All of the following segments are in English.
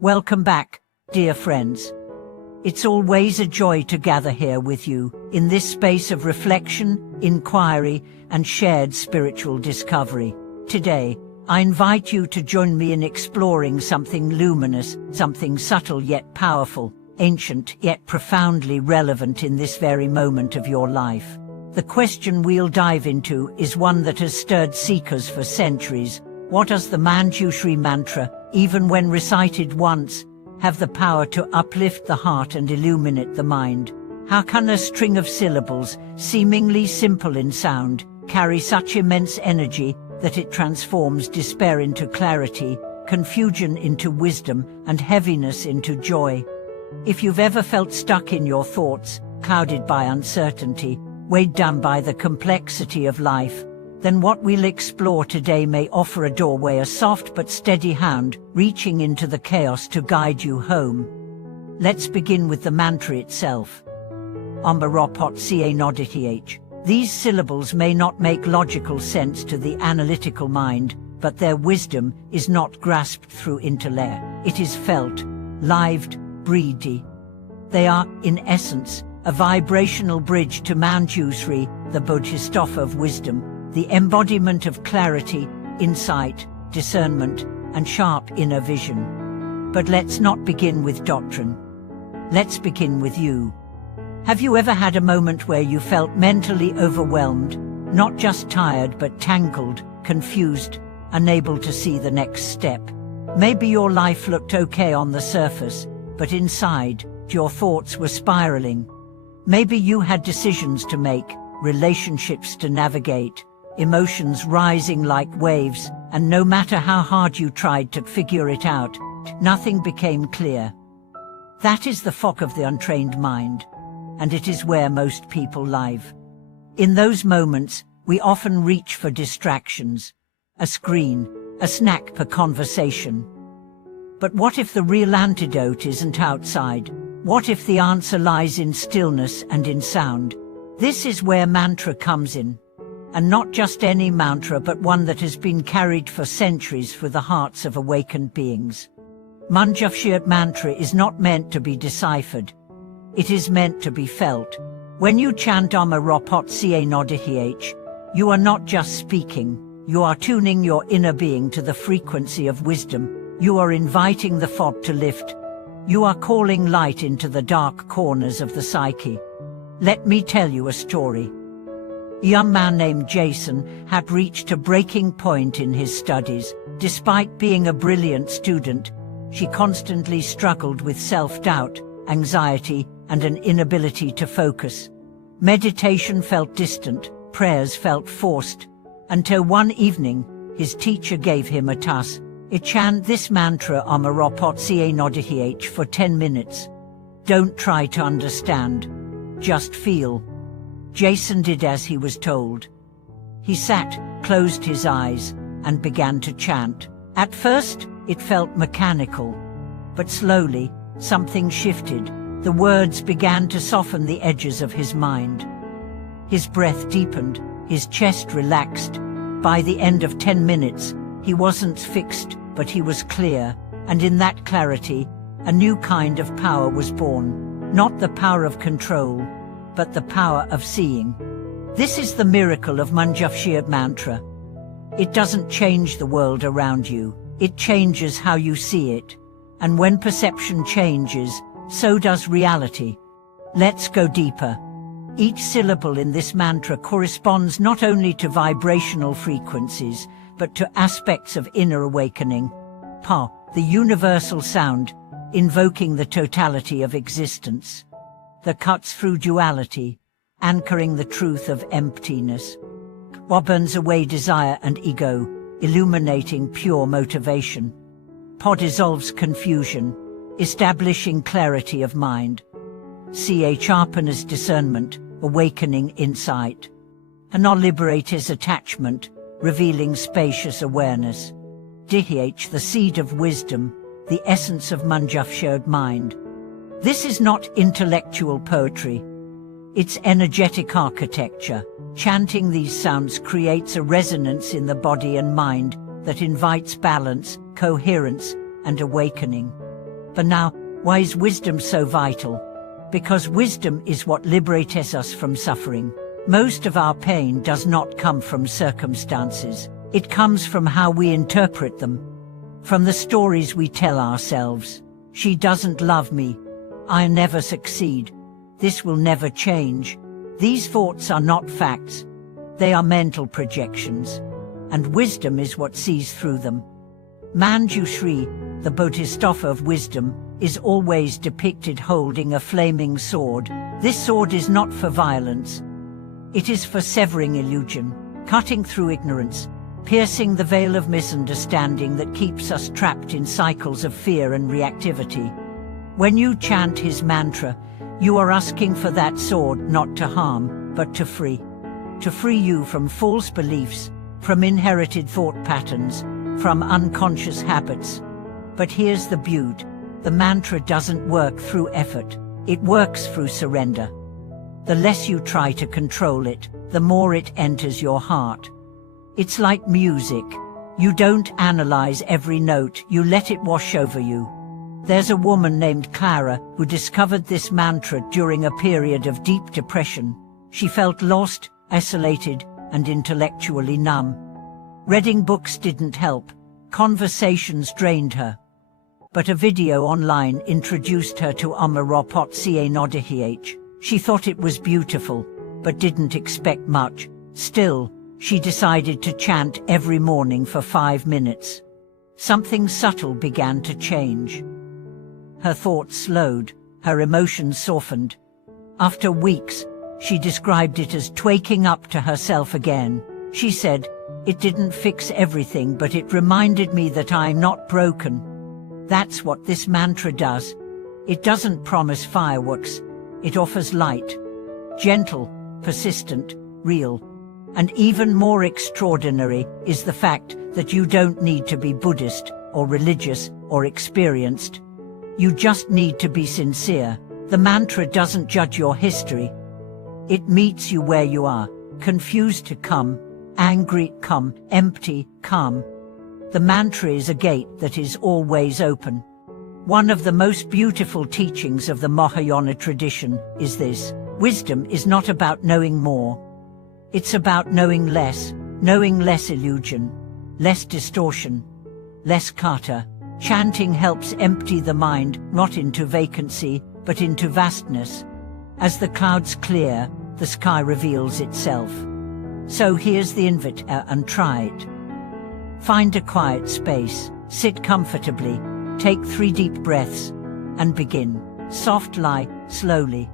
Welcome back, dear friends. It's always a joy to gather here with you, in this space of reflection, inquiry, and shared spiritual discovery. Today, I invite you to join me in exploring something luminous, something subtle yet powerful, ancient yet profoundly relevant in this very moment of your life. The question we'll dive into is one that has stirred seekers for centuries. What does the Manjushri mantra, even when recited once, have the power to uplift the heart and illuminate the mind? How can a string of syllables, seemingly simple in sound, carry such immense energy that it transforms despair into clarity, confusion into wisdom, and heaviness into joy? If you've ever felt stuck in your thoughts, clouded by uncertainty, weighed down by the complexity of life, then what we'll explore today may offer a doorway, a soft but steady hand reaching into the chaos to guide you home. Let's begin with the mantra itself. Amaropotcanodith. These syllables may not make logical sense to the analytical mind, but their wisdom is not grasped through intellect. It is felt, lived, breathed. They are, in essence, a vibrational bridge to Manjushri, the Buddhist offer of wisdom, the embodiment of clarity, insight, discernment, and sharp inner vision. But let's not begin with doctrine. Let's begin with you. Have you ever had a moment where you felt mentally overwhelmed, not just tired but tangled, confused, unable to see the next step? Maybe your life looked okay on the surface, but inside, your thoughts were spiraling. Maybe you had decisions to make, relationships to navigate, emotions rising like waves, and no matter how hard you tried to figure it out, nothing became clear. That is the fog of the untrained mind, and it is where most people live. In those moments, we often reach for distractions, a screen, a snack per conversation. But what if the real antidote isn't outside? What if the answer lies in stillness and in sound? This is where mantra comes in. And not just any mantra, but one that has been carried for centuries through the hearts of awakened beings. Manjushri mantra is not meant to be deciphered. It is meant to be felt. When you chant Amaropotcanodith, you are not just speaking, you are tuning your inner being to the frequency of wisdom. You are inviting the fog to lift. You are calling light into the dark corners of the psyche. Let me tell you a story. A young man named Jason had reached a breaking point in his studies. Despite being a brilliant student, she constantly struggled with self-doubt, anxiety, and an inability to focus. Meditation felt distant, prayers felt forced, until one evening, his teacher gave him a task. Chant this mantra Amaropotcanodith for 10 minutes. Don't try to understand. Just feel. Jason did as he was told. He sat, closed his eyes, and began to chant. At first, it felt mechanical. But slowly, something shifted. The words began to soften the edges of his mind. His breath deepened, his chest relaxed. By the end of 10 minutes, he wasn't fixed, but he was clear, and in that clarity, a new kind of power was born. Not the power of control, but the power of seeing. This is the miracle of Manjushri mantra. It doesn't change the world around you, it changes how you see it. And when perception changes, so does reality. Let's go deeper. Each syllable in this mantra corresponds not only to vibrational frequencies, but to aspects of inner awakening. Pa, the universal sound, invoking the totality of existence. The cuts through duality, anchoring the truth of emptiness. Wa burns away desire and ego, illuminating pure motivation. Pa dissolves confusion, establishing clarity of mind. Ca sharpens discernment, awakening insight. Na liberates attachment, revealing spacious awareness. Dih, the seed of wisdom, the essence of Manjushri mind. This is not intellectual poetry. It's energetic architecture. Chanting these sounds creates a resonance in the body and mind that invites balance, coherence, and awakening. But now, why is wisdom so vital? Because wisdom is what liberates us from suffering. Most of our pain does not come from circumstances. It comes from how we interpret them. From the stories we tell ourselves. She doesn't love me. I'll never succeed. This will never change. These thoughts are not facts. They are mental projections. And wisdom is what sees through them. Manjushri, the Bodhisattva of wisdom, is always depicted holding a flaming sword. This sword is not for violence. It is for severing illusion, cutting through ignorance, piercing the veil of misunderstanding that keeps us trapped in cycles of fear and reactivity. When you chant his mantra, you are asking for that sword not to harm, but to free. To free you from false beliefs, from inherited thought patterns, from unconscious habits. But here's the beauty. The mantra doesn't work through effort. It works through surrender. The less you try to control it, the more it enters your heart. It's like music. You don't analyze every note, you let it wash over you. There's a woman named Clara who discovered this mantra during a period of deep depression. She felt lost, isolated, and intellectually numb. Reading books didn't help. Conversations drained her. But a video online introduced her to pathtopeace. She thought it was beautiful, but didn't expect much. Still, she decided to chant every morning for 5 minutes. Something subtle began to change. Her thoughts slowed, her emotions softened. After weeks, she described it as waking up to herself again. She said, "It didn't fix everything, but it reminded me that I'm not broken." That's what this mantra does. It doesn't promise fireworks. It offers light. Gentle, persistent, real. And even more extraordinary is the fact that you don't need to be Buddhist or religious or experienced. You just need to be sincere. The mantra doesn't judge your history. It meets you where you are. Confused to come, angry come, empty come. The mantra is a gate that is always open. One of the most beautiful teachings of the Mahayana tradition is this: wisdom is not about knowing more. It's about knowing less illusion, less distortion, less kata. Chanting helps empty the mind, not into vacancy, but into vastness. As the clouds clear, the sky reveals itself. So here's the invite, and try it. Find a quiet space, sit comfortably, take 3 deep breaths, and begin. Soft lie, slowly.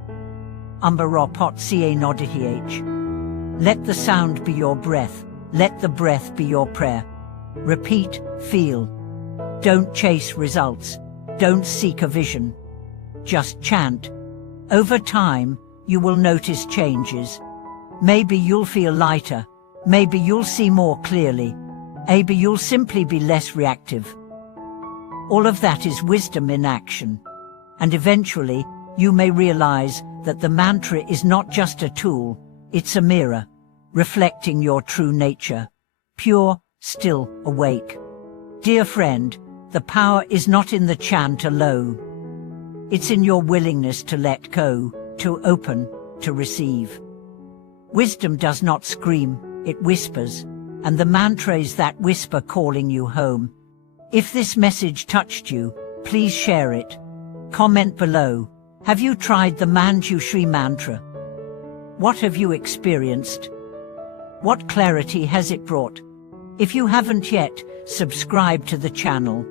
Let the sound be your breath, let the breath be your prayer. Repeat, feel. Don't chase results, don't seek a vision. Just chant. Over time, you will notice changes. Maybe you'll feel lighter, maybe you'll see more clearly. Maybe you'll simply be less reactive. All of that is wisdom in action. And eventually, you may realize that the mantra is not just a tool, it's a mirror, reflecting your true nature. Pure, still, awake. Dear friend, the power is not in the chant alone. It's in your willingness to let go, to open, to receive. Wisdom does not scream, it whispers. And the mantra is that whisper calling you home. If this message touched you, please share it. Comment below. Have you tried the Manjushri mantra? What have you experienced? What clarity has it brought? If you haven't yet, subscribe to the channel.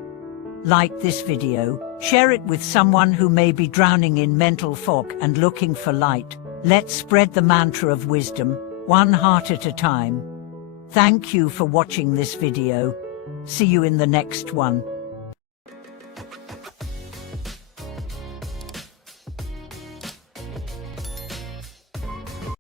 Like this video, share it with someone who may be drowning in mental fog and looking for light. Let's spread the mantra of wisdom, one heart at a time. Thank you for watching this video. See you in the next one.